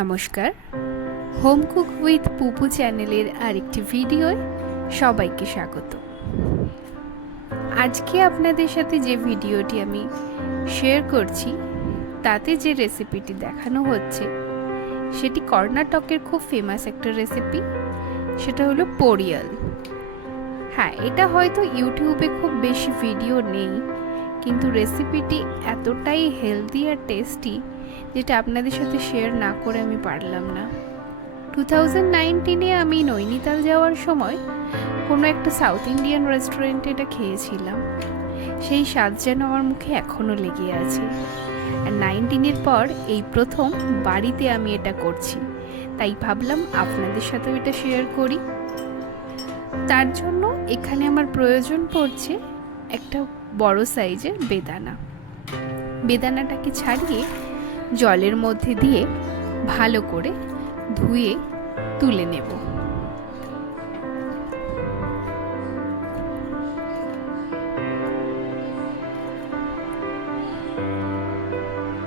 নমস্কার, home cook with পুপু চ্যানেলের আরেকটি ভিডিওয় সবাইকে স্বাগত। আজকে আপনাদের সাথে যে ভিডিওটি আমি শেয়ার করছি তাতে যে রেসিপিটি দেখানো হচ্ছে সেটি কর্ণাটকের খুব ফেমাস একটা রেসিপি, সেটা হলো পোরিয়াল। হ্যাঁ, এটা হয়তো ইউটিউবে খুব বেশি ভিডিও নেই, কিন্তু রেসিপিটি এতটাই হেলদি আর টেস্টি যেটা আপনাদের সাথে শেয়ার না করে আমি পারলাম না। 2019-এ আমি নৈনিতাল যাওয়ার সময় কোনো একটা সাউথ ইন্ডিয়ান রেস্টুরেন্টে এটা খেয়েছিলাম। সেই স্বাদ যেন আমার মুখে এখনও লেগে আছে। আর 19-এর পর এই প্রথম বাড়িতে আমি এটা করছি, তাই ভাবলাম আপনাদের সাথেও এটা শেয়ার করি। তার জন্য এখানে আমার প্রয়োজন পড়ছে একটা বড় সাইজের বেদানা। বেদানাটাকে ছাড়িয়ে জলের মধ্যে দিয়ে ভালো করে ধুয়ে তুলে নেব।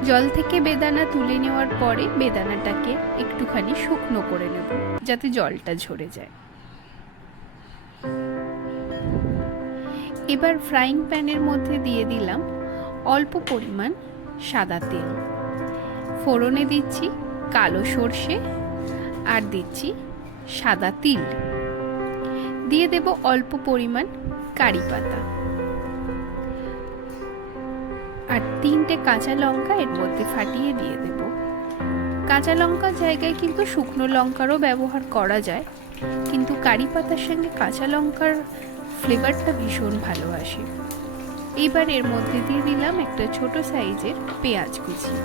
জল থেকে বেদানা তুলে নেওয়ার পরে বেদানাটাকে একটুখানি শুকনো করে নেব যাতে জলটা ঝরে যায়। এবার ফ্রাইং প্যানের মধ্যে দিয়ে দিলাম অল্প পরিমাণ সাদা তেল। ফোড়নে দিচ্ছি কালো সর্ষে আর দিচ্ছি সাদা তিল, দিয়ে দেব অল্প পরিমাণ কারি পাতা আর 3টে কাঁচা লঙ্কা এর মধ্যে ফাটিয়ে দিয়ে দেব। কাঁচা লঙ্কার জায়গায় কিন্তু শুকনো লঙ্কারও ব্যবহার করা যায়, কিন্তু কারি পাতার সঙ্গে কাঁচা লঙ্কার ফ্লেভারটা ভীষণ ভালো আসে। এবার এর মধ্যে দিয়ে দিলাম একটা ছোট সাইজের পেঁয়াজ কুচি।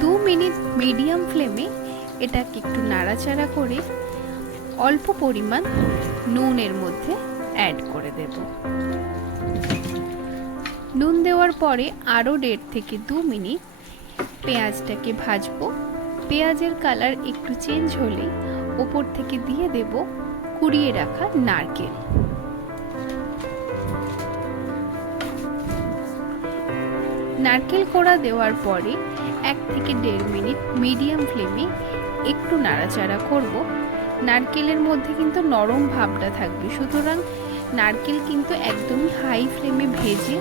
2 মিনিট মিডিয়াম ফ্লেমে এটাকে একটু নাড়াচাড়া করে অল্প পরিমাণ নুন এর মধ্যে অ্যাড করে দেব। নুন দেওয়ার পরে আরও 1.5 থেকে 2 মিনিট পেঁয়াজটাকে ভাজবো। পেঁয়াজের কালার একটু চেঞ্জ হলে ওপর থেকে দিয়ে দেব কুড়িয়ে রাখা নারকেল। নারকেল কোড়া দেওয়ার পরে 1 থেকে 1.5 মিনিট মিডিয়াম ফ্লেমে একটু নাড়াচাড়া করব। নারকেলের মধ্যে কিন্তু নরম ভাবটা থাকবে, সুতরাং নারকেল কিন্তু একদমই হাই ফ্লেমে ভেজে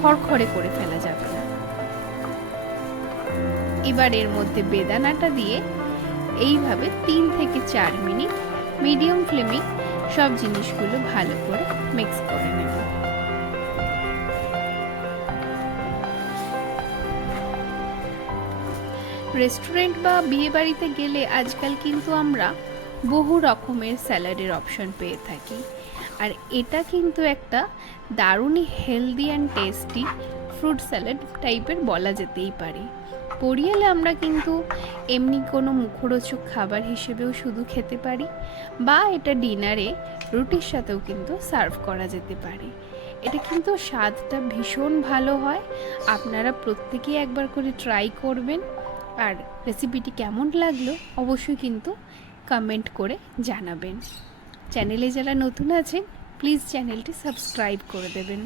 খড়খড়ে করে ফেলা যাবে না। এবার এর মধ্যে বেদানাটা দিয়ে এইভাবে 3 থেকে 4 মিনিট মিডিয়াম ফ্লেমে সব জিনিসগুলো ভালো করে মিক্স করে নেব। রেস্টুরেন্ট বা বিয়ে বাড়িতে গেলে আজকাল কিন্তু আমরা বহু রকমের স্যালাডের অপশন পেয়ে থাকি, আর এটা কিন্তু একটা দারুণই healthy and tasty fruit salad টাইপের বলা যেতেই পারে। পোরিয়ালে আমরা কিন্তু এমনি কোনো মুখরোচক খাবার হিসেবেও শুধু খেতে পারি, বা এটা ডিনারে রুটির সাথেও কিন্তু সার্ভ করা যেতে পারে। এটা কিন্তু স্বাদটা ভীষণ ভালো হয়। আপনারা প্রত্যেকেই একবার করে ট্রাই করবেন, আর রেসিপিটি কেমন লাগলো অবশ্যই কিন্তু কমেন্ট করে জানাবেন। চ্যানেলে যারা নতুন আছেন প্লিজ চ্যানেলটি সাবস্ক্রাইব করে দেবেন।